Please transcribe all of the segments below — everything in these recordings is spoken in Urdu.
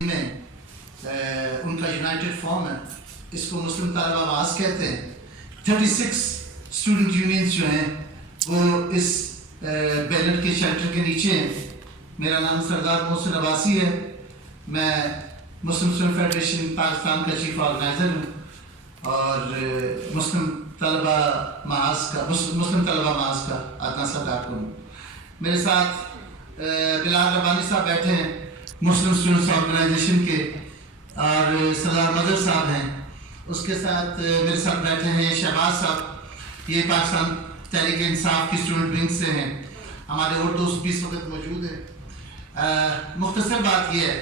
میں ان کا یونائٹڈ فارم ہے، اس کو مسلم طلبہ آواز کہتے ہیں۔ 36 اسٹوڈنٹ یونینز جو ہیں وہ اس بینر کے شیلٹر کے نیچے ہیں۔ میرا نام سردار محسن عباسی ہے، میں مسلم اسٹوڈنٹ فیڈریشن پاکستان کا چیف آرگنائزر ہوں اور مسلم طلبہ محاذ کا ادنیٰ صدر ہوں۔ میرے ساتھ بلال ربانی صاحب بیٹھے ہیں مسلم اسٹوڈنٹس آرگنائزیشن کے، اور سردار مدر صاحب ہیں، اس کے ساتھ میرے ساتھ بیٹھے ہیں شہباز صاحب، یہ پاکستان تحریک انصاف کی اسٹوڈنٹ ونگ سے ہیں۔ ہمارے اور دوست بھی اس وقت موجود ہیں۔ مختصر بات یہ ہے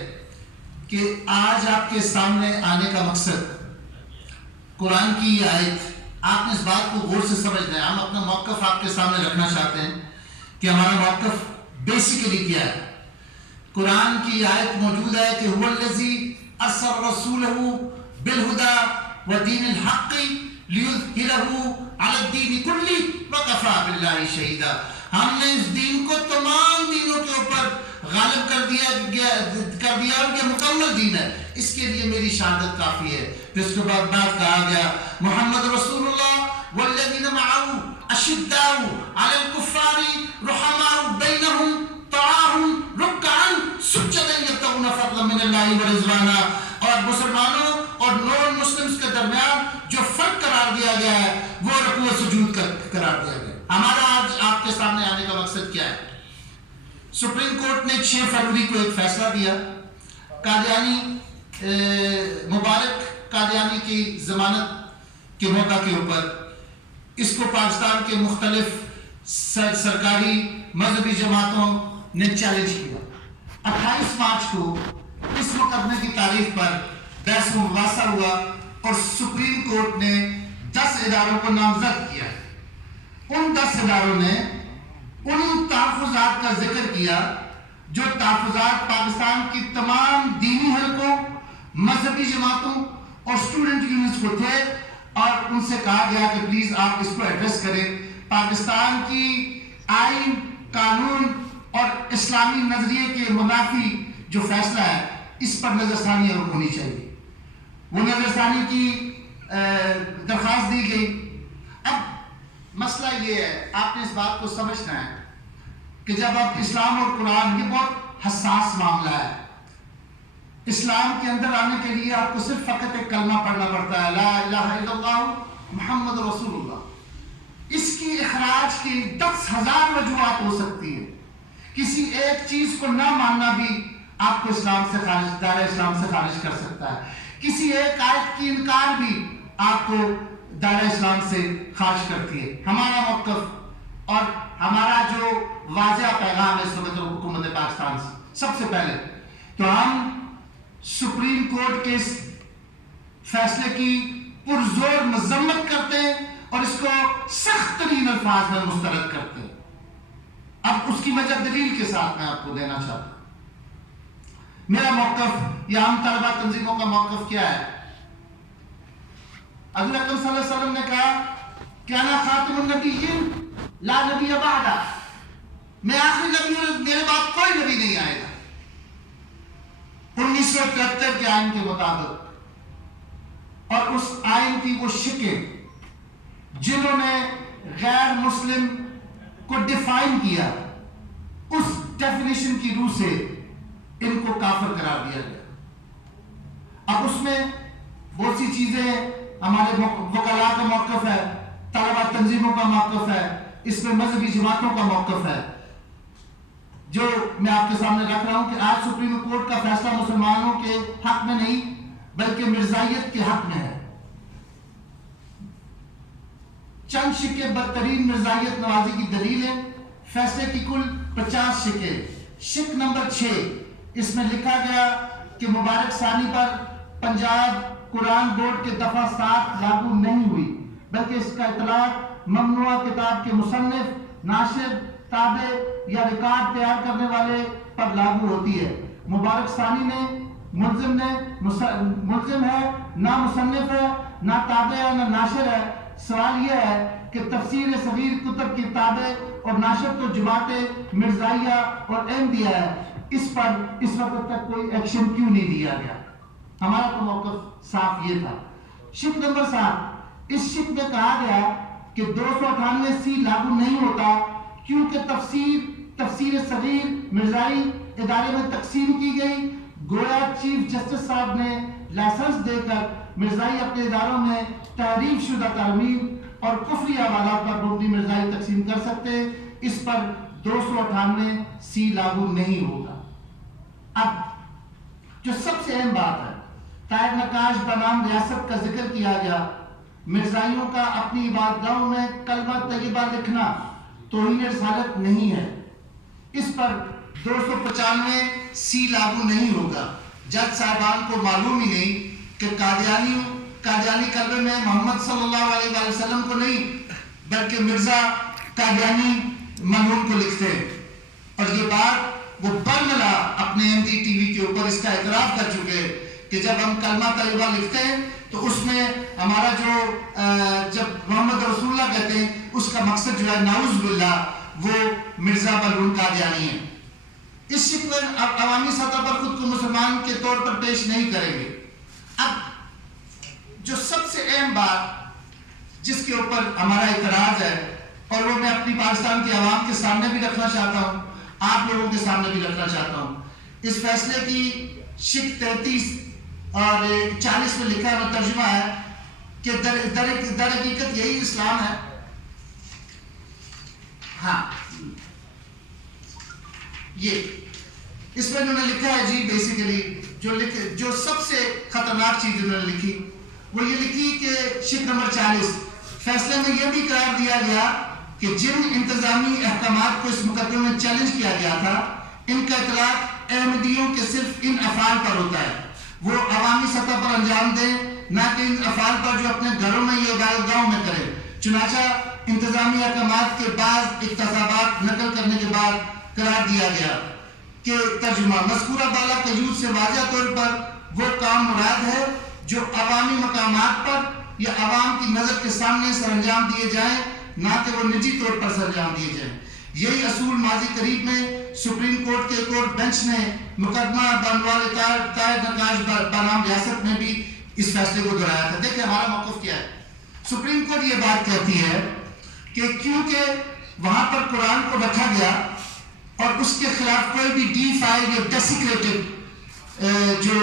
کہ آج آپ کے سامنے آنے کا مقصد قرآن کی یہ آیت، آپ نے اس بات کو غور سے سمجھنا ہے۔ ہم اپنا موقف آپ کے سامنے رکھنا چاہتے ہیں کہ ہمارا موقف بیسیکلی کیا ہے۔ قرآن کی آیت موجود ہے کہ هو الذی ارسل رسولہ بالہدی ودین الحق لیظہرہ علی الدین کلہ وکفی باللہ شہیدا۔ ہم نے اس دین کو تمام دینوں کے اوپر غالب کر دیا اور یہ مکمل دین ہے، اس کے لیے میری شہادت کافی ہے۔ پھر اس کے بعد بات کہا گیا محمد رسول اللہ والذین معہ اشداء علی الکفار رحماء بینہم طاعون رکعا سجدا یبتغون فضلا من اللہ ورضوانا۔ اور مسلمانوں اور نون مسلمز کے درمیان جو فرق قرار دیا گیا ہے وہ رکوع و سجود قرار دیا گیا۔ ہمارا آج آپ کے سامنے آنے کا مقصد کیا ہے؟ سپریم کورٹ نے 6 فروری کو ایک فیصلہ دیا، قادیانی مبارک قادیانی کی ضمانت کے موقع کے اوپر اس کو پاکستان کے مختلف سرکاری مذہبی جماعتوں نے چیلنج کیا۔ 28 مارچ کو اس مقدمے کی تاریخ پر بحث و مباحثہ ہوا اور سپریم کورٹ نے 10 اداروں کو نامزد کیا۔ ان 10 اداروں نے ان تحفظات کا ذکر کیا جو تحفظات پاکستان کی تمام دینی حلقوں، مذہبی جماعتوں اور اسٹوڈنٹ یونینز کو تھے، اور ان سے کہا گیا کہ پلیز آپ اس کو ایڈریس کریں۔ پاکستان کی آئین، قانون اور اسلامی نظریے کے منافی جو فیصلہ ہے اس پر نظر ثانی ہونی چاہیے۔ وہ نظر ثانی کی درخواست دی گئی۔ اب مسئلہ یہ ہے، آپ نے اس بات کو سمجھنا ہے کہ جب آپ اسلام اور قرآن، یہ بہت حساس معاملہ ہے۔ اسلام کے اندر آنے کے لیے آپ کو صرف فقط ایک کلمہ پڑھنا پڑتا ہے، لا الہ الا اللہ محمد رسول اللہ۔ اس کی اخراج کی 10,000 وجوہات ہو سکتی ہیں۔ کسی ایک چیز کو نہ ماننا بھی آپ کو اسلام سے خارج، دائرہ اسلام سے خارج کر سکتا ہے۔ کسی ایک آیت کی انکار بھی آپ کو دائرہ اسلام سے خارج کرتی ہے۔ ہمارا موقف اور ہمارا جو واضح پیغام ہے اس وقت حکومت پاکستان سے، سب سے پہلے تو ہم سپریم کورٹ کے اس فیصلے کی پرزور مذمت کرتے ہیں اور اس کو سخت ترین الفاظ میں مسترد کرتے ہیں۔ اب اس کی وجہ دلیل کے ساتھ میں آپ کو دینا چاہتا ہوں۔ میرا موقف یا ہم طلبہ تنظیموں کا موقف کیا ہے؟ حضور اکرم صلی اللہ علیہ وسلم نے کہا کہ انا خاتم النبیین لا نبی بعدہ، میں آخری نبی ہوں، میرے بعد کوئی نبی نہیں آئے گا۔ 1973 کے آئین کے مطابق، اور اس آئین کی وہ شکیں جنہوں نے غیر مسلم کو ڈیفائن کیا، اس ڈیفینیشن کی روح سے ان کو کافر قرار دیا گیا۔ اب اس میں بہت سی چیزیں ہمارے وکلاء کا موقف ہے، طلبہ تنظیموں کا موقف ہے، اس میں مذہبی جماعتوں کا موقف ہے، جو میں آپ کے سامنے رکھ رہا ہوں کہ آج سپریم کورٹ کا فیصلہ مسلمانوں کے حق میں نہیں بلکہ مرزائیت کے حق میں ہے۔ چند شکے بدترین مرزائیت نوازی کی دلیل ہے۔ فیصلے کی کل 50 شکے۔ شک نمبر 6، اس میں لکھا گیا کہ مبارک ثانی پر پنجاب قرآن بورڈ کے دفعہ 7 لاگو نہیں ہوئی، بلکہ اس کا اطلاق ممنوعہ کتاب کے مصنف، ناشر، تابع یا ریکارڈ تیار کرنے والے پر لاگو ہوتی ہے۔ مبارک ثانی نے ملزم ہے، نہ مصنف ہے، نہ تابع ہے، نہ ناشر ہے۔ سوال یہ ہے کہ تفسیر صغیر کتب کی تابع اور ناشر تو جماعت مرزائیہ اور احمدیہ ہے، اس پر اس وقت تک کوئی ایکشن کیوں نہیں دیا گیا؟ ہمارا تو موقف صاف یہ تھا۔ شک نمبر 7، اس شک میں کہا گیا کہ 298C لاگو نہیں ہوتا کیونکہ تفسیر صغیر مرزائی ادارے میں تقسیم کی گئی۔ گویا چیف جسٹس صاحب نے لائسنس دے کر مرزائی اپنے اداروں میں تحریف شدہ ترمیم اور کفری حوالات پر مبنی مرزائی تقسیم کر سکتے، اس پر 298C لاگو نہیں ہوگا۔ اب جو سب سے اہم بات ہے، طاہر نقاش بنام ریاست کا ذکر کیا گیا۔ مرزائیوں کا اپنی عبادتگاہوں میں کلمہ طیبہ لکھنا توہین رسالت نہیں ہے، اس پر 295C لاگو نہیں ہوگا۔ جج صاحبان کو معلوم ہی نہیں کہ قادیانی کلمے میں محمد صلی اللہ علیہ وآلہ وسلم کو نہیں بلکہ مرزا قادیانی مرحوم کو لکھتے ہیں، اور یہ بات وہ برملا اپنے MD TV کے اوپر اس کا اعتراف کر چکے کہ جب ہم کلمہ طیبہ لکھتے ہیں تو اس میں ہمارا جب محمد رسول اللہ کہتے ہیں اس کا مقصد جو ہے نعوذ باللہ وہ مرزا مرحوم قادیانی ہے۔ اس شک میں اب عوامی سطح پر خود کو مسلمان کے طور پر پیش نہیں کریں گے۔ اب جو سب سے اہم بات جس کے اوپر ہمارا اعتراض ہے، اور وہ میں اپنی پاکستان کے عوام کے سامنے بھی رکھنا چاہتا ہوں، آپ لوگوں کے سامنے بھی رکھنا چاہتا ہوں، اس فیصلے کی شک 33 اور 40 میں لکھا ہے، ترجمہ ہے کہ در حقیقت یہی اسلام ہے۔ ہاں یہ اس میں انہوں نے لکھا ہے جی بیسیکلی جو سب سے خطرناک چیز انہوں نے لکھی وہ یہ لکھی کہ شک نمبر 40 فیصلے میں یہ بھی قرار دیا گیا کہ جن انتظامی احکامات کو اس مقدمے میں چیلنج کیا گیا تھا ان کا اطلاق احمدیوں کے صرف ان افعال پر ہوتا ہے، وہ عوامی سطح پر انجام دیں، نہ کہ ان افعال پر جو اپنے گھروں میں یا عبادتگاہوں میں کریں۔ چنانچہ انتظامی احکامات کے بعض اقتصابات نقل کرنے کے بعد قرار دیا گیا کہ ترجمہ مذکورہ بالا قیود سے واضح طور پر وہ کام مراد ہے جو عوامی مقامات پر یا عوام کی نظر کے سامنے سر انجام دیے جائیں، نہ کہ وہ نجی طور پر سر انجام دیے جائیں۔ یہی اصول ماضی قریب میں سپریم کورٹ کے ایک اور بینچ نے مقدمہ بنوال طاہر نقاش بنام ریاست میں بھی اس فیصلے کو دہرایا تھا۔ دیکھیں ہمارا موقف کیا ہے۔ سپریم کورٹ یہ بات کہتی ہے کہ کیونکہ وہاں پر قرآن کو رکھا گیا اور اس کے خلاف کوئی بھی ڈیفائڈ یا ڈیسیکریٹڈ جو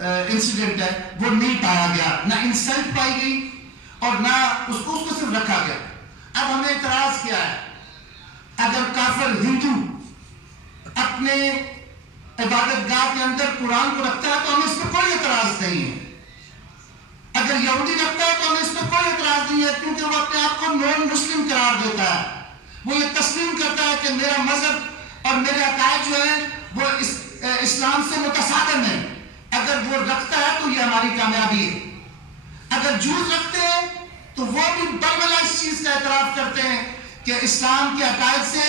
انسیڈنٹ ہے وہ نہیں پایا گیا، نہ انسلٹ پائی گئی اور نہ اس کو صرف رکھا گیا۔ اب ہمیں اعتراض کیا ہے؟ اگر کافر ہندو اپنے عبادت گاہ کے اندر قرآن کو رکھتا ہے تو ہمیں اس پہ کوئی اعتراض نہیں ہے۔ اگر یہودی رکھتا ہے تو ہمیں اس پہ کوئی اعتراض نہیں ہے، کیونکہ وہ اپنے آپ کو نون مسلم قرار دیتا ہے، وہ یہ تسلیم کرتا ہے کہ میرا مذہب اور میرے عقائد جو ہیں وہ اسلام سے متصادم ہیں۔ اگر وہ رکھتا ہے تو یہ ہماری کامیابی ہے۔ اگر جھوٹ رکھتے ہیں تو وہ بھی برملا اس چیز کا اعتراف کرتے ہیں کہ اسلام کے عقائد سے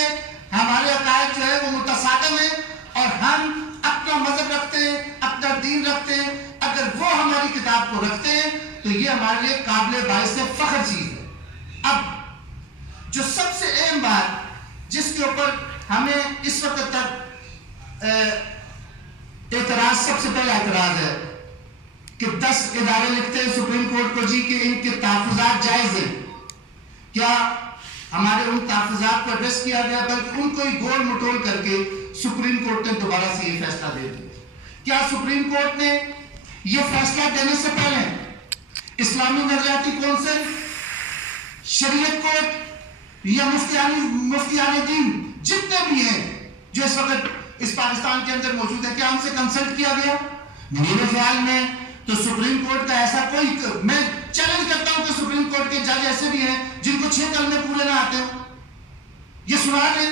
ہمارے عقائد جو ہے وہ متصادم ہیں اور ہم اپنا مذہب رکھتے ہیں، اپنا دین رکھتے ہیں۔ اگر وہ ہماری کتاب کو رکھتے ہیں تو یہ ہمارے لیے قابل باعث فخر چیز ہے۔ اب جو سب سے اہم بات جس کے اوپر ہمیں اس وقت تک اعتراض، سب سے پہلا اعتراض ہے کہ 10 ادارے لکھتے ہیں سپریم کورٹ کو جی کہ ان کے تحفظات جائز ہیں۔ کیا ہمارے ان تحفظات کو ایڈریس کیا گیا؟ بلکہ ان کو ہی گول مٹول کر کے سپریم کورٹ نے دوبارہ سے یہ فیصلہ دے دیا۔ کیا سپریم کورٹ نے یہ فیصلہ دینے سے پہلے اسلامی نظریاتی کونسل، شریعت کورٹ یا مفتیان دین جتنے بھی ہیں جو اس وقت اس پاکستان کے اندر موجود ہیں، کیا ہم سے کنسلٹ کیا گیا؟ میرے خیال میں تو سپریم کورٹ کا ایسا کوئی، میں چیلنج کرتا ہوں کہ سپریم کورٹ کے جج ایسے بھی ہیں جن کو 6 کلمے پورے نہ آتے ہوں، یہ سنا لیں۔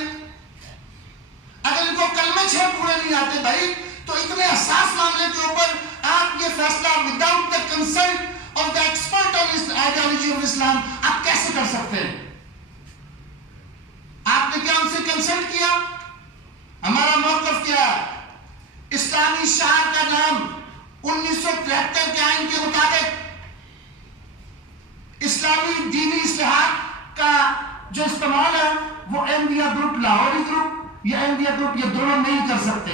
اگر ان کو کلمے 6 پورے نہیں آتے بھائی تو اتنے حساس معاملے کے اوپر آپ یہ فیصلہ without the consult of the expert on ideology of Islam آپ کیسے کر سکتے ہیں؟ آپ نے کیا ہم سے کنسلٹ کیا؟ ہمارا موقف کیا ہے؟ اسلامی شعار کا نام 1973 کے آئین کے مطابق اسلامی دینی اصلاحات کا جو استعمال ہے وہ احمدیہ گروپ، لاہوری گروپ یا احمدیہ گروپ، یہ دونوں نہیں کر سکتے۔